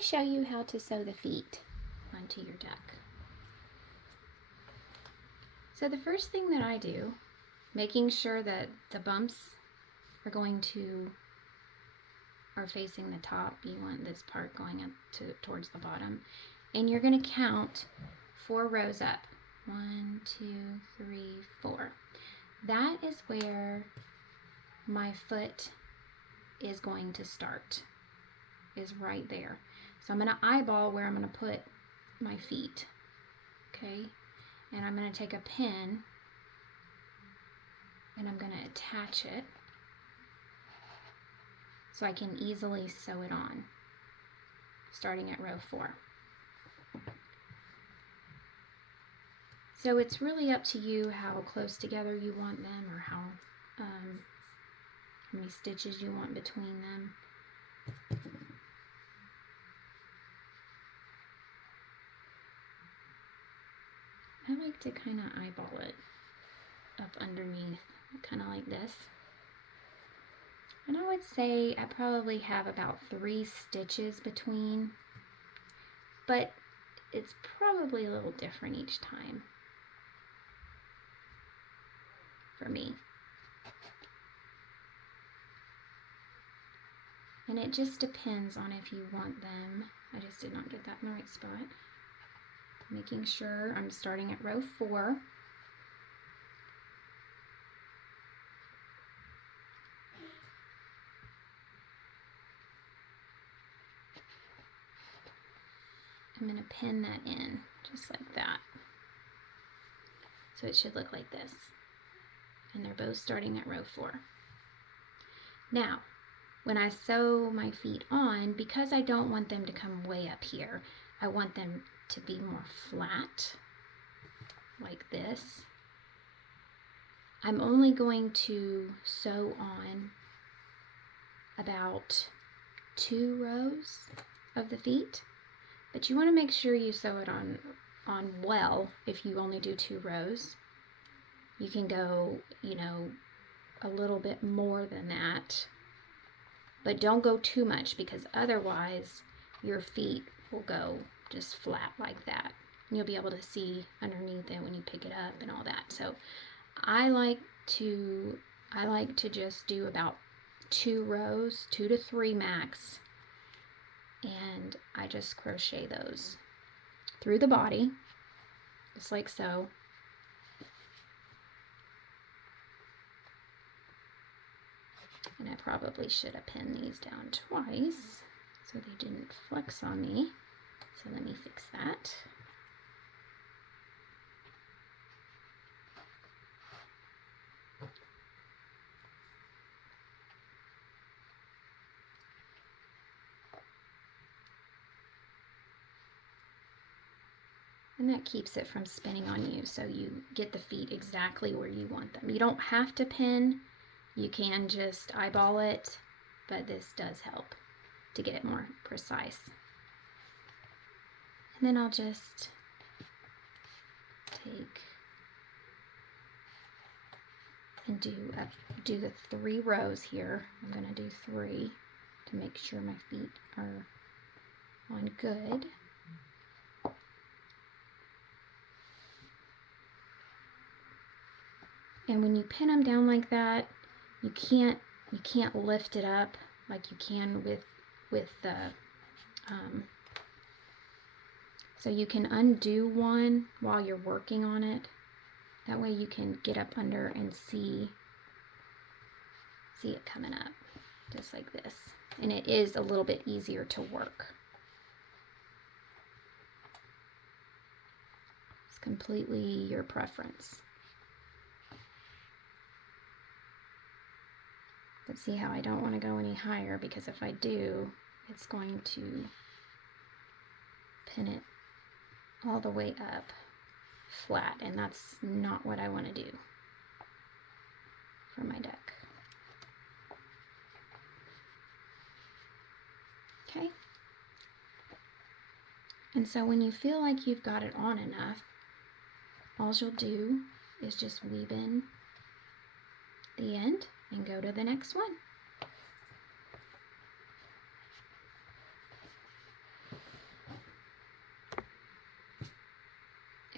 to show you how to sew the feet onto your duck. So the first thing that I do, making sure that the bumps are facing the top. You want this part going up towards the bottom. And you're going to count 4 rows up. 1, 2, 3, 4. That is where my foot is going to start, is right there. So I'm going to eyeball where I'm going to put my feet. Okay? And I'm going to take a pin and I'm going to attach it so I can easily sew it on, starting at row 4. So it's really up to you how close together you want them, or how many stitches you want between them. I like to kind of eyeball it up underneath, kind of like this. And I would say I probably have about 3 stitches between, but it's probably a little different each time for me. And it just depends on if you want them. I just did not get that in the right spot. Making sure I'm starting at row 4. I'm going to pin that in just like that. So it should look like this. And they're both starting at row 4. Now, when I sew my feet on, because I don't want them to come way up here, I want them to be more flat, like this. I'm only going to sew on about 2 rows of the feet, but you want to make sure you sew it on well. If you only do 2 rows, you can go, a little bit more than that, but don't go too much, because otherwise your feet will go just flat like that. And you'll be able to see underneath it when you pick it up and all that. So I like to just do about 2 rows, 2 to 3 max, and I just crochet those through the body, just like so. And I probably should have pinned these down twice so they didn't flex on me. So let me fix that. And that keeps it from spinning on you, so you get the feet exactly where you want them. You don't have to pin. You can just eyeball it, but this does help to get it more precise. And then I'll just take and do the 3 rows here. I'm going to do 3 to make sure my feet are on good. And when you pin them down like that, you can't lift it up like you can with the so you can undo one while you're working on it. That way you can get up under and see it coming up just like this. And it is a little bit easier to work. It's completely your preference. But see how I don't want to go any higher, because if I do, it's going to pin it all the way up flat, and that's not what I want to do for my duck. Okay? And so when you feel like you've got it on enough, all you'll do is just weave in the end and go to the next one.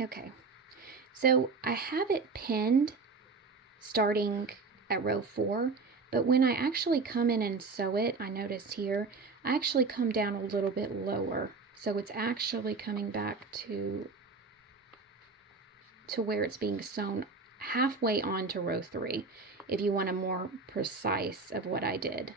Okay, so I have it pinned starting at row 4, but when I actually come in and sew it, I noticed here, I actually come down a little bit lower. So it's actually coming back to where it's being sewn halfway onto row 3, if you want a more precise of what I did.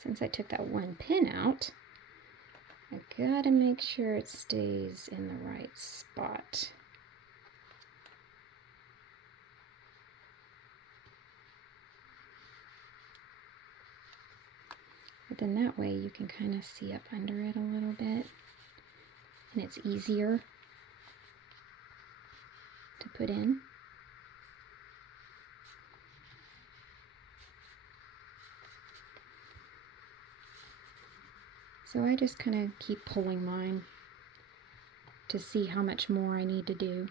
Since I took that one pin out, I gotta make sure it stays in the right spot. But then that way you can kind of see up under it a little bit, and it's easier to put in. So I just kind of keep pulling mine to see how much more I need to do.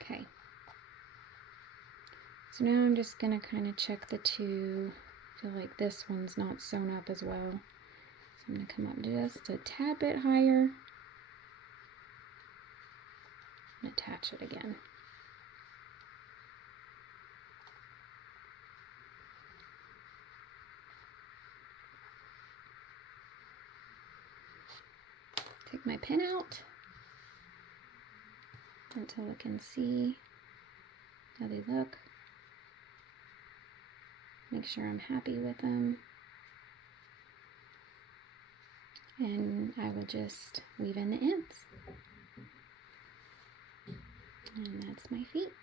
Okay. So now I'm just going to kind of check the two. I feel like this one's not sewn up as well. So I'm going to come up just a tad bit higher and attach it again. Take my pin out until I can see how they look. Make sure I'm happy with them. And I will just weave in the ends. And that's my feet.